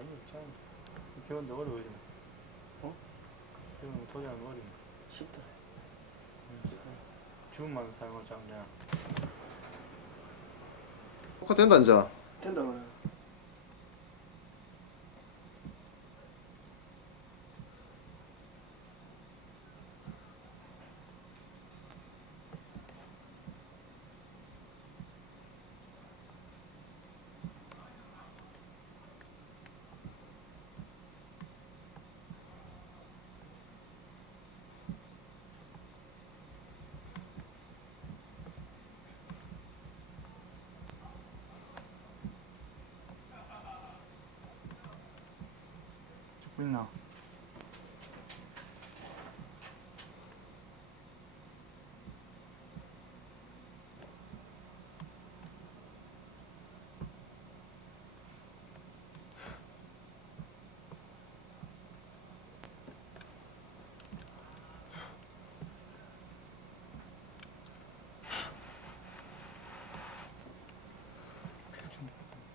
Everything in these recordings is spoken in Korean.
아니 괜찮아. 배우는데 어려워지. 어? 배우는 거 도전하면 어려워. 쉽다. 주문만 사용하자 그냥. 똑같된다 이제. 된다 그래. 찍고 있나?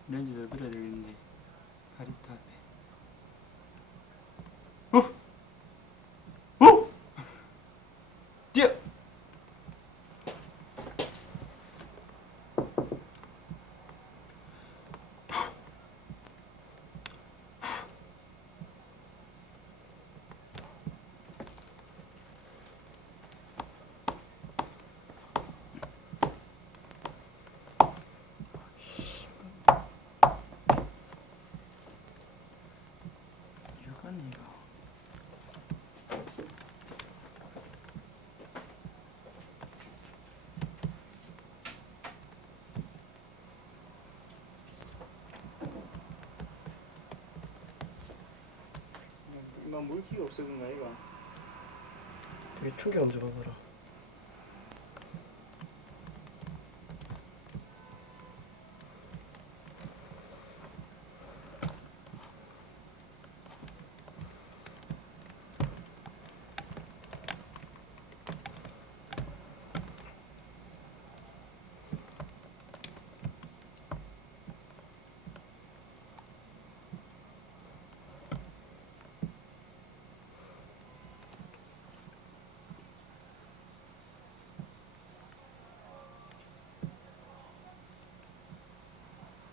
렌즈 더 들어야 되겠는데. 가리타 앞에. 뛰어! 이거네 이거. 이만 물기가 없어 그런가 이거. 이게 초기 한번 잡아봐라.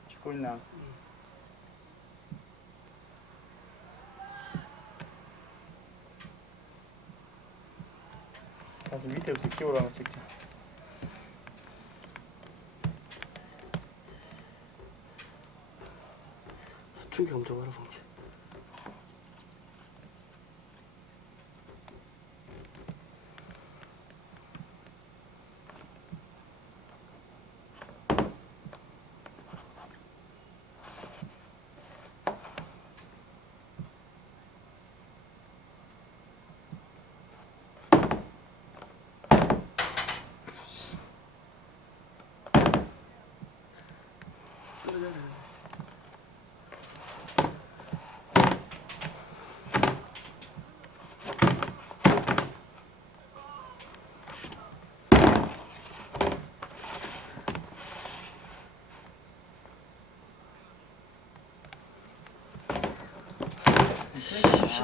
찍고 있나? 다시 밑에부터 키우라고 찍자. 초기 한번 잡아라 방금.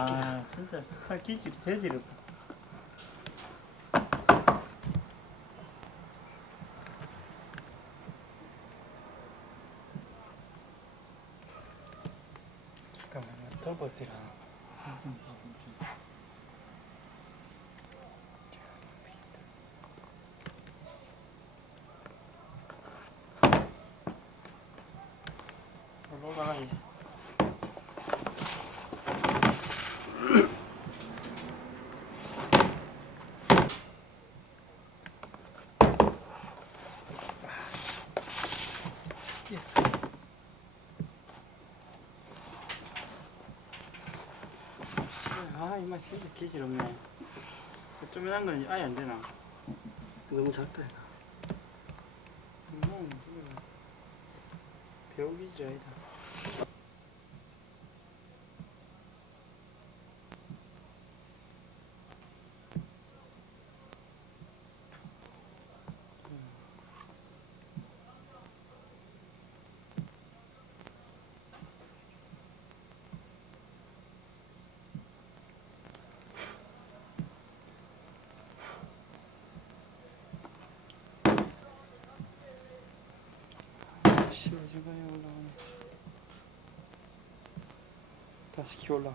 아 진짜 스타 기질이 재질이 없다. 잠깐만 더버스랑 올라가 이제. 아 이마 진짜 기질 없네. 쪼매난 건 아예 안 되나? 너무 작다 얘가. 배우 기질이 아니다. 씨발 시간이 올라가네. 다시 키 올라가.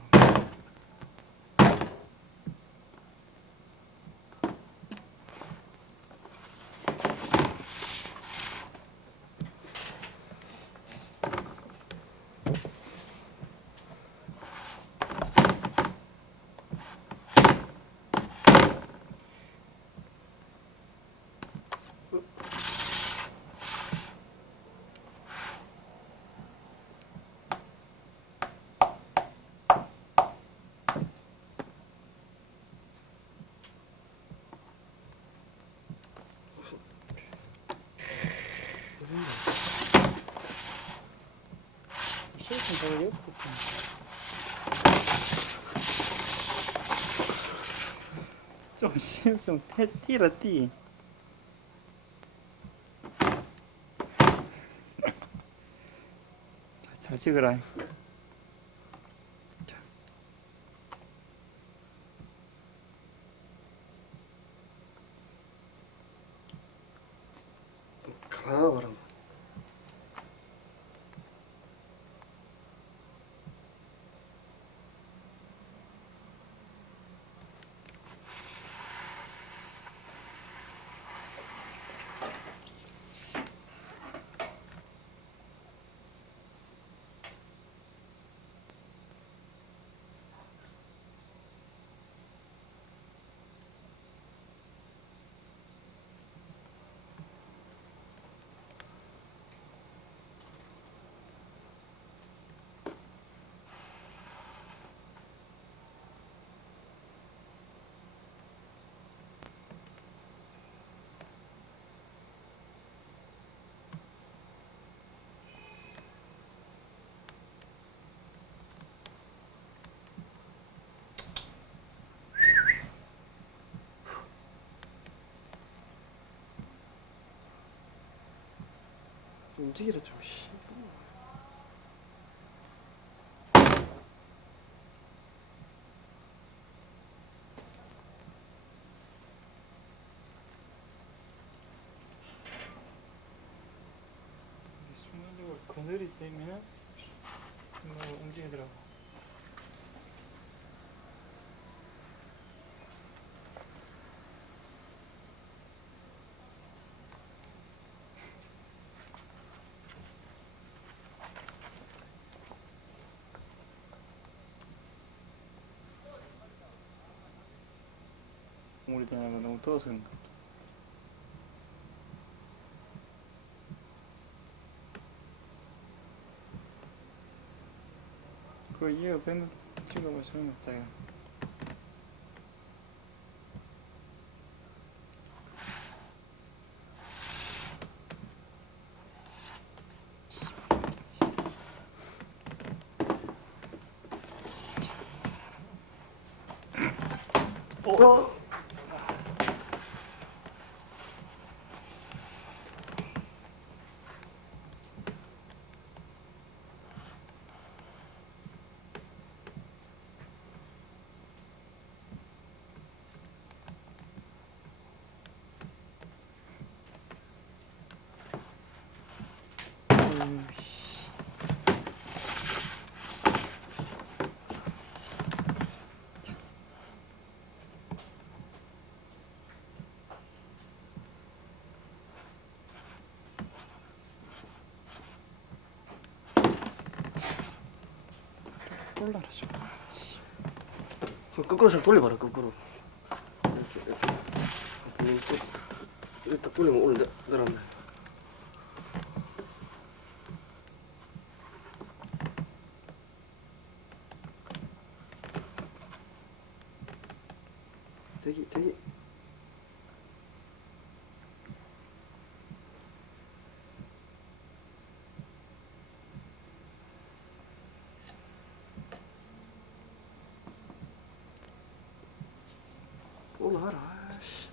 실수 저기 옆에 좀 띠라 띠. 잘 찍으라. 가만히 가라. 움직이라 좀 씨. 순간적으로 그늘이 되면은 움직이더라고. 우리나라가 너무 더워서 그런가. 그 이어 밴드 찍어볼 수는 없다. 야. 어? 꼴라라 좀. 거꾸로 잘 돌려봐라. 거꾸로. 이렇게 딱 돌리면 오늘 내려온다. 대기. 올라가라. 아이씨.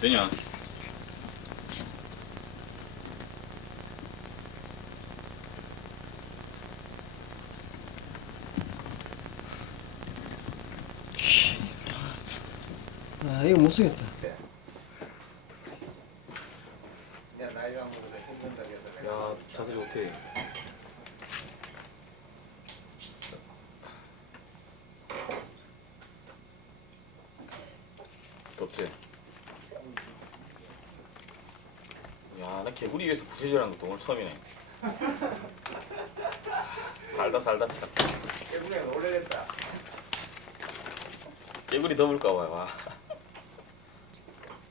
되냐? 아 이거 못 쓰겠다. 야 나이가 먹어도 힘든다 해서 내가 야, 자세 좋대. 덥지? 야, 나 개구리 위에서 부채질하는 것도 오늘 처음이네. 살다 참. 깨부리가 오래됐다. 개구리 더블까 봐. 와.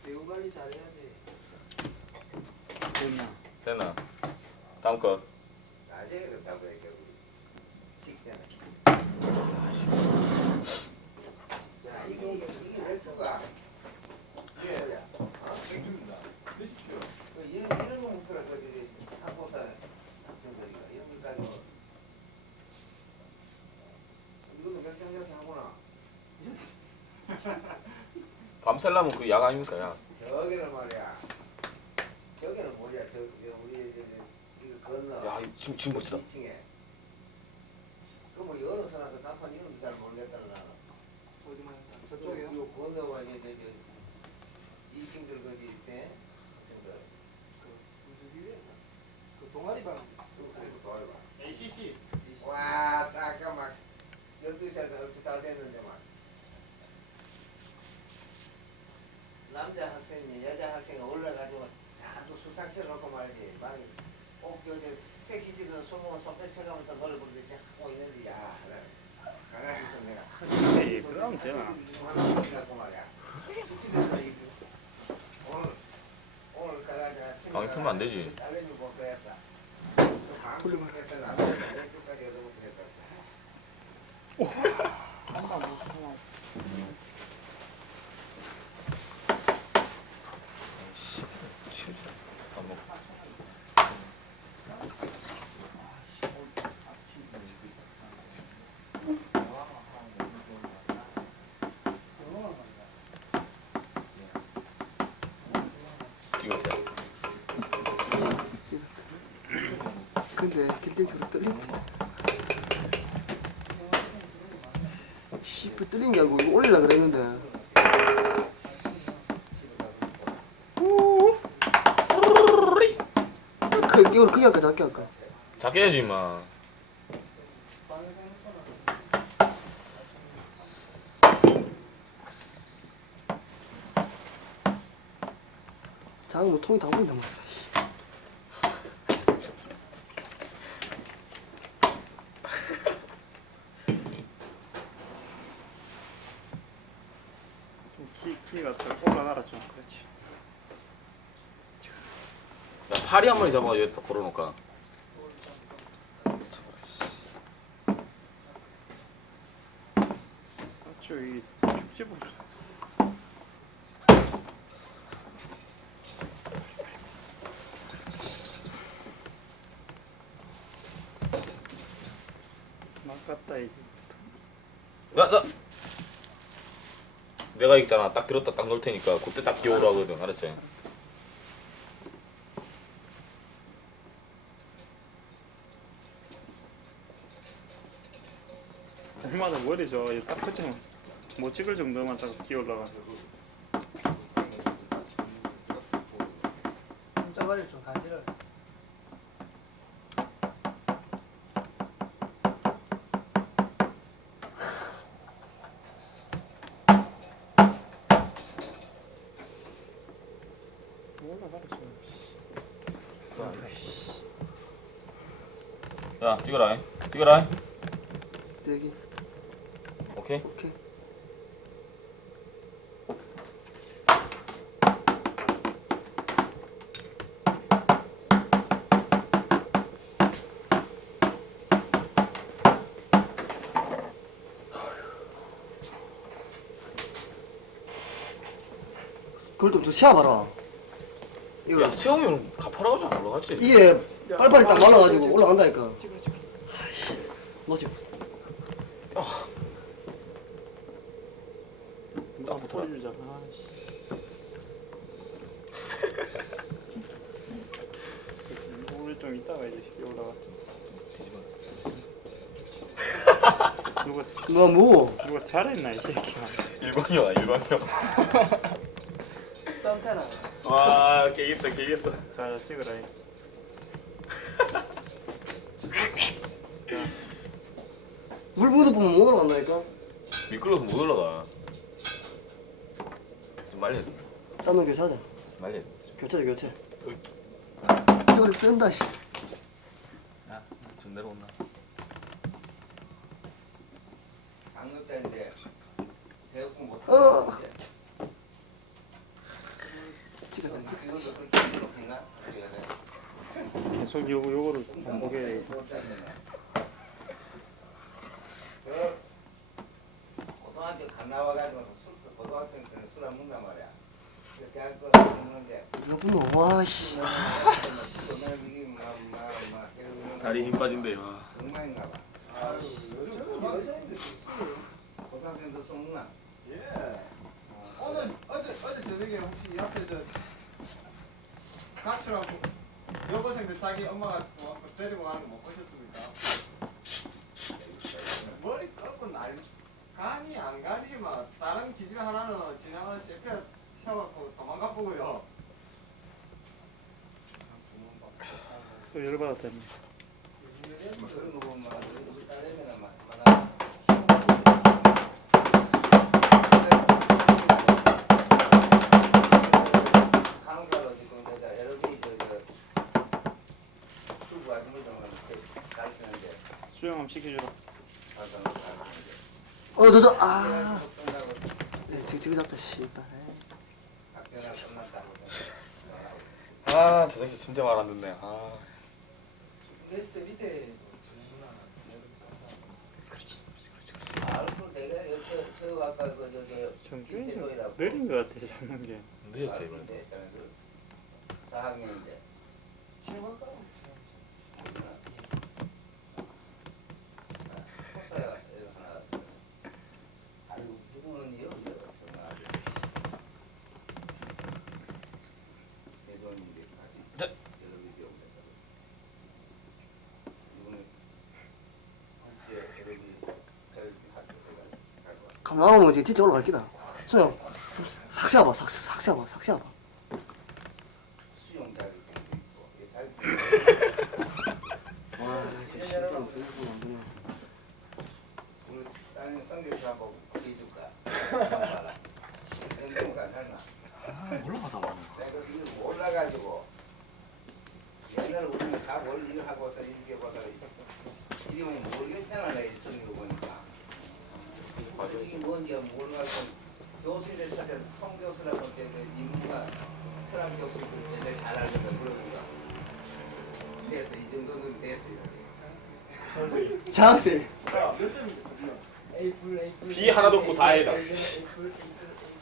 배우 관리 잘해야지. 됐나? 다음 거. 나중에도 잡아야 깨부리. 식잖아. 자 이게 맥주가 이거야. 맥주입니다. 드십시오. 이런 거 먹더라 그 학보사 학생들이가 이런 거까지. 이것도 맥주 한 잔씩 하구나. 밤샐라면 그 약 아닙니까, 약? 저기는 말이야. 저기는 뭐야? 저 우리 이거 건너. 야, 이거 지금 멋지다. 2층에. 그뭐 열어서 나서 간판 이름 잘 모르겠다 나는. 어디만 저쪽이요? 요 건너와 이제 2층들 거기 있대. 학생들. 무슨 일이야? 그 동아리방. 그리고 더 해봐. ACC. 와, 딱 아까 막 12시에 얼추 다 됐는데 막. 남자 학생이 여자 학생이 올라가지고 자꾸 수상 쳐놓고 말이지. 막꼭 저기 섹시지는 소문 손뼉 쳐가면서 노래 부르듯이 하고 있는데 야, 강아지에서 내가. 에이, 그럼 되나? 하고 말이야. 오늘 강아지 아침에 방에 틀면 안 되지. 알려주고 그랬다. 돌리면 했어 나. 맥주까지 얻어먹고 했다. 한방 못 하나. 안 먹어. 찍었어요. 근데 길대적으로 떨린다. 씨발 떨린 게 아니고 이거 올리려 그랬는데. 이걸 크게 할까 작게 할까? 작게 해야지, 임마. 작으면 통이 다 보인단 말이야. 키가 더 올라가라 좀. 그렇지. 야, 파리 한 마리 잡아가 여기다 걸어놓을까? 그렇죠. 이 축제부. 아깝다 이제. 야, 자. 내가 있잖아. 딱 들었다 딱 놓을 테니까 그때 딱 기어오라 하거든. 알았지? 얼마나 머리죠. 딱 그쯤 못 찍을 정도만 딱 기어 올라가. 혼자발이 좀 간지러워. 올라가라 좀. 야, 찍어라. 찍어라. 여기 오케이? 오케이. 그걸 좀 시야봐라. 이거 야, 세영이 형 가파라가지고 안 올라갔지? 이게 빨빨이 딱 말라가지고 올라간다니까. 찍어 찍어. 뭐지? 딱 붙어라. 소리 주잖아. 아이씨. 오늘 좀 이따가 이제 시계 올라가. 누가 너 뭐? 누가 잘했나 이 새끼가. 일광이야 일광이야. 썸타나. 와 깨겠어 깨겠어. 자 찍으라. 이. 물 부어도 보면 못 올라간다니까. 미끄러워서 못 올라가. 좀 말려. 땀은 교체하자. 말려. 교체자 교체. 어이. 이걸 뜬다. 씨. 야, 좀 내려온다. 상급자인데 대학교 못 어. 하는데 찍었다. 이걸로 그렇게 기록했나? 계속 요거를 반복해. 고등학교 간 나와가지고 고등학생 때는 술 안 먹는단 말이야. 대학교 가서 먹는데 누가 분노? 와 씨. 다리 힘 빠진대. 와. 정말인가 봐. 요즘 여자애들 고등학생도 술 먹나? 예. 어제 저녁에 혹시 이 앞에서 가출하고 여고생들 자기 엄마가 데리고 가는 거 못 보셨습니까? 머리 꺾고 날 가니 안 가니 막 다른 기집 하나는 지나가는 셰프 샤워하고 도망가 보고요. 또 열받았다니. 그런 거 보면 우리 딸애미는 막 강사로 지금 저 LB 수부 아줌마 좀 가르치는데 수영 한번 시켜주라. 저저 아. 지금 잡다 씨발. 학교가 끝났다고. 아, 저 새끼 진짜 말 안 듣네. 아. 그랬을 때 밑에 알고 내가 저 아까 좀 느린 것 같아 잡는 게. 늦었지 이거. 4학년인데 체험할까? 코사야 하나. 아이고 누구는 정말 대전인데 아직 여러 개 없다. 이거는 한째 여러 개 학교가 감나오면 지금 진짜 올라갈 기다. 소영. 삭시아봐 삭시아봐. 수용 자격증도 있고 이 자격증 와 진짜 씨발 안 되냐. 우리 딸님 성격이 한번 보여줄까? 봐라. 너무 괜찮나? 올라가다 와. 내가 이거 몰라가지고 옛날에 우리는 다 뭘 일을 하고서 이렇게 보다가 이름은 모르겠잖아 내가 성의로 보니까 이게 뭔지 몰라서 교수들 찾아서 성교수라고 할때 인문가 철학 교수들 옛날에 잘 알거든 그러는가 됐다 이 정도는 됐다 장학생. 몇 점이지? 에이플 비 하나도 없고 다 해다.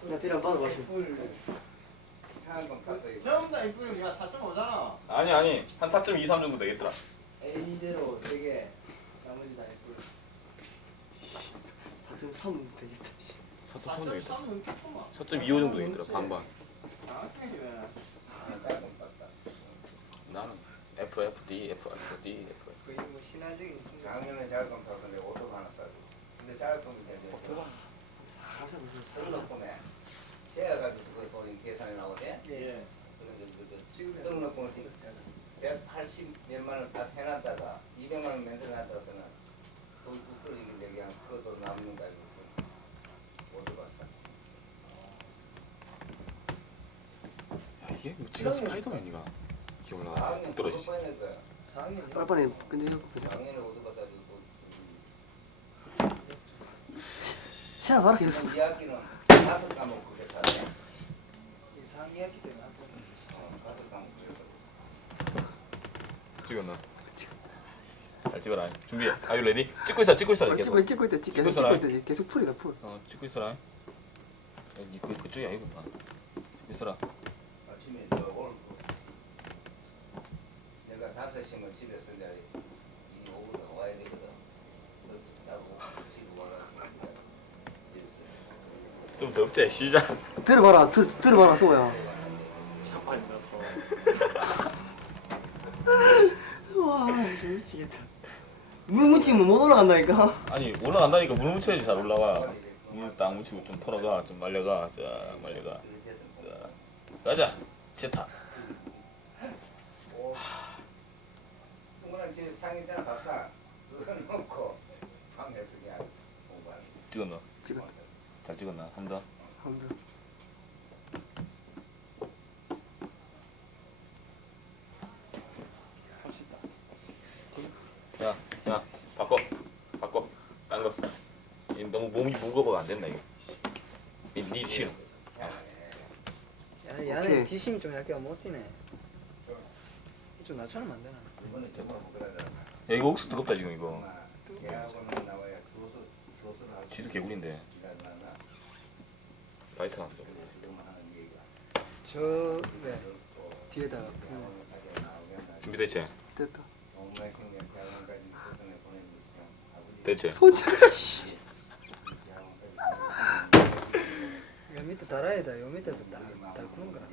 나 때려 받아봐. 이상한 건 갖다 이거 전부 다 F는 야 4.5잖아. 아니 한 4.23 정도 되겠더라. A대로 3개 나머지 다 에이플 4.3 되겠다. 4.3 되겠다. 4.3은 조금만. 4.25 정도 되겠더라. 반반. 장학생이네. 깔끔 봤다 나는 F, FD, F, FD, F. 거의 뭐 신화적인 순간 작년에 자격증 타서 내가 오토 하나 싸고 근데 자격증이 이제 살살 무슨 등록금에 제어가지고 그 돈이 계산이 나오대 예 그런데 지금 등록금을 180 몇만 원 딱 해놨다가 200만 원 멘트 놨다서는 돈 끄끄리기 내게 그것도 남는 거 아니고 오토 봤어 야 이게 뭐 지금 스파이더맨이가 이게 올라가 뚝 떨어지지. 4학년 빨리빨리 근데 그냥 작년에 오토 봤어가지고 시간 봐라 계속. 2학기는 5과목 그게 사네 4학기 때문에 학교 5과목 찍었나? 잘 찍어라. 준비해. Are you ready? 찍고 있어 계속. 찍고 있다. 찍고 계속 있어라. 찍고 있다. 계속 풀이다 풀. 찍고 있어라. 니 그쪽이 아니구나. 찍고 있어라. 아침에 너 오늘 내가 5시면 집에서 이제 이 오후에 와야 되거든. 그래서 나고 지금 와가지고 좀 덥지 시작. 들어봐라. 들어봐라 소야. 왔는데 잠깐만. 미치겠다. 물 묻히면 못 올라간다니까. 아니 올라간다니까 물 묻혀야지 잘 올라가. 물 딱 묻히고 좀 털어가 좀 말려가 자 말려가 자 가자 제타. 동그란 집 상인대나 밥사 그거 넣고 방에서 그냥 공부하는 찍었나? 찍었다. 잘 찍었나? 한 더. 한번. 자, 자, 바꿔, 바꿔, 딴 거. 이 너무 몸이 무거워가 안 된다 이거. 니 싫어. 야, 오케이. 야는 뒷심이 좀 약간 못 뛰네. 좀 낮춰놓으면 안 되나? 이번에 정말 뭐 그러더라. 야 이거 옥수 뜨겁다 지금 이거. 대학원은 나와야 교수를 할 지도 개구리인데. 기다려나 라이트 안 줘. 지금 하는 얘기가 저 왜? 뒤에다가 대학원까지 나오겠나 준비됐지? 됐다. 정말 생각 대학원까지 교수에 보내는 그냥 아버지 됐지? 손잡. 요 밑에 달아야다. 요 밑에도 달구는 거라.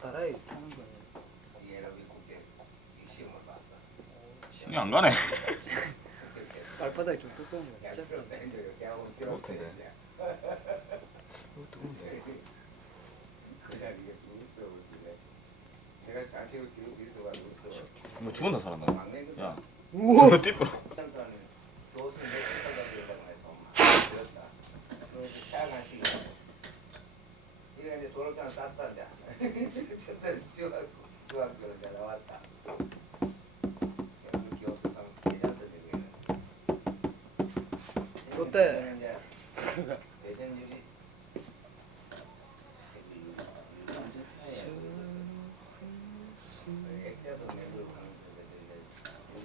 달아야 타는 거야. 예라비 국제 시험을 봤어. 힘이 안 가네. 발바닥이 좀 두꺼운 거야. 대학교 잽다. 때 이제 대학원 못 텐데. 그냥 이게 누구 때문에 내가 자식을 키우고 있어가지고 뭐 죽었나 살았나? 막내거든. 야, 우와, 띠뿌. 교수 내 생각이라고 해서 들었다. 그 차가운 시기. 이래 이제 졸업 전에 땄다 이제. 첫날 중학교로 이제 나왔다. 그 교수 참 괜찮았어 되게. 롯데. 이제 대전 유리. 액자도 내고 가는 건데 우리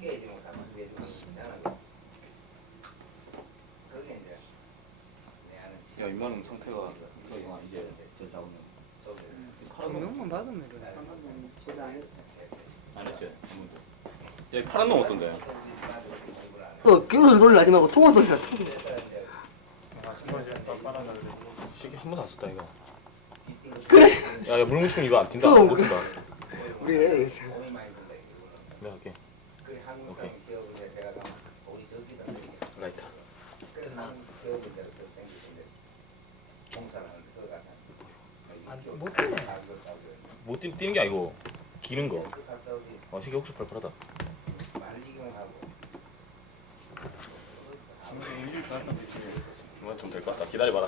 깨지 못하면 내주고 있잖아. 그게 이제 내 아는 야, 이만은 상태가 이거 이제 저 잡으면. 조명만 받으면 이래. 안 했지? 야, 파란 놈 어떤데? 교수를 소리 나지 말고 통화 소리 나. 통화. 아 정말 지금 빡빡하다 그래. 시계 한 번도 안 썼다 이거. 그래. 야, 야, 물 묻히면 이거 안 튄다. 써, 못 튄다. 우리 해. 내가 할게. 그래 한국 오케이. 사람 기업을 이제 내가 가면 우리 저기다 내리게. 라이터. 그래 나는 기업을 내가 그 땡기신데 공사를 하는데 그거 가서 못 뛰네. 못 뛰는 게 아니고 기는 거. 갔다 오지 아, 시계 혹시 팔팔하다. 말리경하고 이건 좀 될 것 같다. 기다려봐라.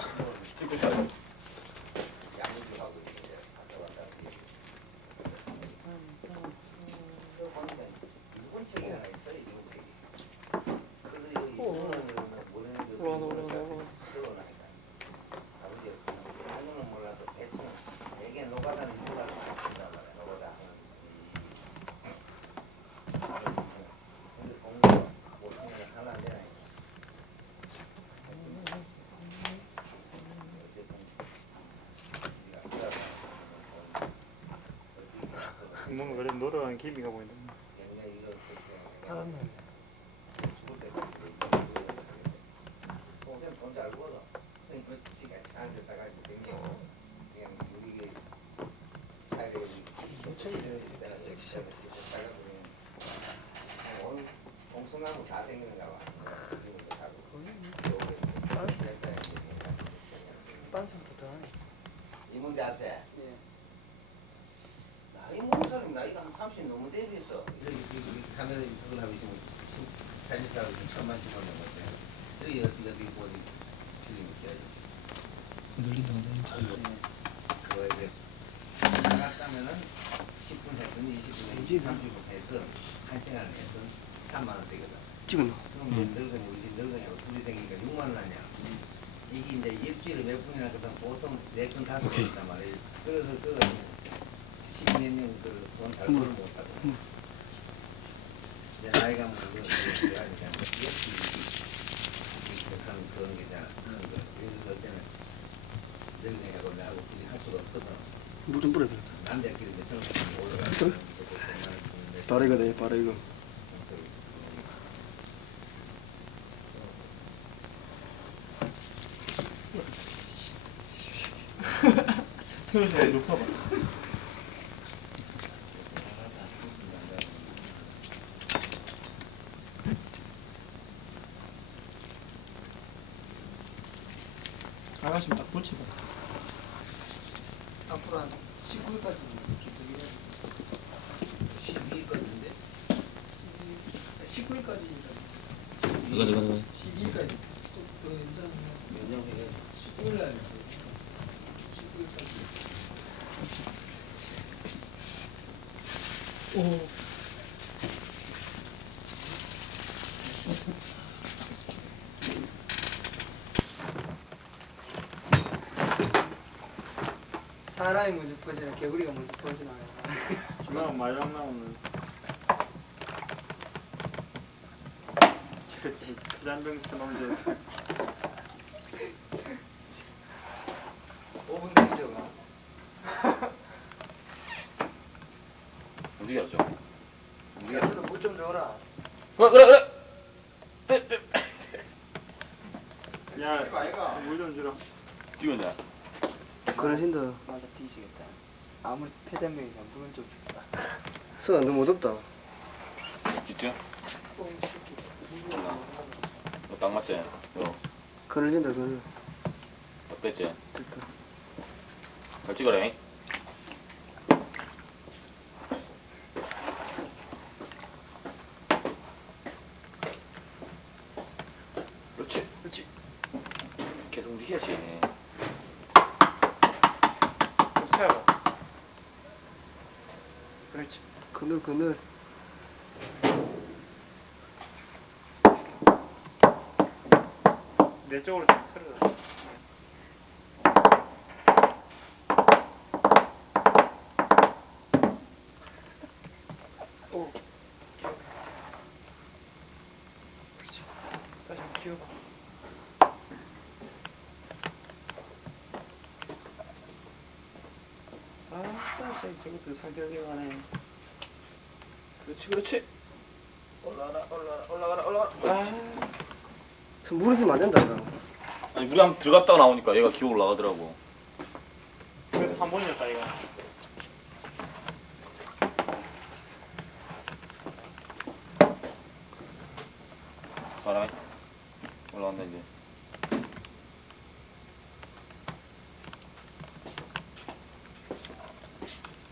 찍고 있어. 양주하고 이제 갔다 왔다 그 보니까 일본 책이 하나 있어 일본 책이 그래도 이거는 아버지가 한국은 몰라도 대충 되게 노가다는 노가를 많이 쓴단 말이야 노가다 근데 공부가 못하면 하나 안 되나 뭔가 그래도 노래하는 기미가 보인다. 알았네. 동생 돈잘 벌어. 그 지가 차한테 사가지고 댕기고 그냥 우리 차를 섹션 사가지고 그냥 동서남북 다 댕기는가 봐. 이름도 사고. 빤스부터 더 하네. 이문대 앞에 예. 나이 먹은 사람이 나이가 한 30 넘은 데도 있어. 여기 카메라 그걸 하고 있으면 사진 사람 처음 마치 보는 거지. 여기 어디 보니 필름 있게 그거 이제 나갔다면은 10분 했든 20분 했든 30분 했든 1시간을 했든 3만 원씩이거든. 찍었나? 그럼 늙은이 우리 집 늙은이하고 둘이 다니니까 6만 원 아니야. 이게 이제 일주일에 몇 분이나 그다 보통 4건 5건 있단 말이야. 그래서 그거 10몇 년 그 돈 잘 벌 못하고 내 나이가 뭐 그런 거 하니까 역시 하는 그런 게 있잖아. 그런 거. 그럴 때는 늙은이하고 나하고 둘이 할 수가 없거든. 물 좀 뿌려야 되겠다. 남자끼리 몇천 원씩 올라가는 빠르가 돼, 빠르가. 세워서 높아봐. 들어가시면 딱 붙이고. 앞으로 한 19일까지 계속 일해야 돼. 12일까지인데? 19일까지니까 가자. 12일까지 또더 연장하면 연장해. 19일 날 19일까지. 오. 사람이 먼저 퍼지나 개구리가 먼저 퍼지나. 그럼 마지막 나오는. 그렇지. 잔병사 놈들. 5분 뒤져가. 어디 갔죠? 야, 너는 물좀 줘라. 그래. 야, 이거 아이가. 물 좀 주라. 찍었냐? 그러신다. 맞아 뒤지겠다. 아무리 폐잔병이나 물은 좀 줄까. 수아 너무 어둡다. 찍죠? 뻥 시키. 딱 맞지? 그러신다 그러. 어땠지? 됐다. 잘 찍어라. 그렇지. 계속 움직여야지. 좀 세워봐. 그렇지. 그늘. 내 쪽으로 좀 틀어라. 오. 그렇지. 다시 한번 키워봐. 다시 저것도 살결리가네. 그렇지. 올라가라. 좀 무너지면 안 된다. 이거. 아니 물에 한번 들어갔다가 나오니까 얘가 기어 올라가더라고. 그래도 한 번이었다 이거. 봐라. 올라간다 이제.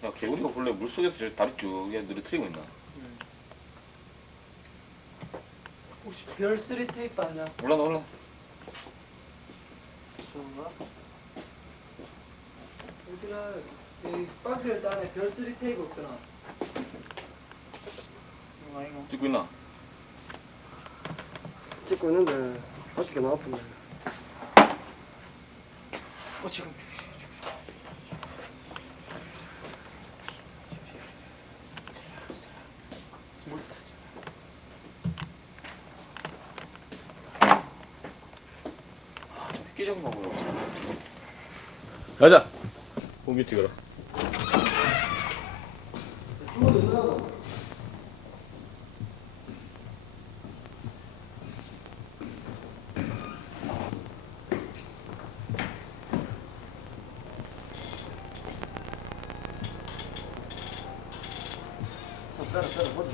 야 개구리가 본래 물속에서 저 다리 쭉 늘어뜨리고 있나? 혹시 별3 테이프 아니야? 올라. 좋은가? 어디가 이 박스 열다 안에 별3 테이프 없더나. 이거 아이가. 찍고 있나? 찍고 있는데 어떻게 너무 아프네. 지금. 획기적인 거고요. 가자. 공기 찍어라. 따라 보자.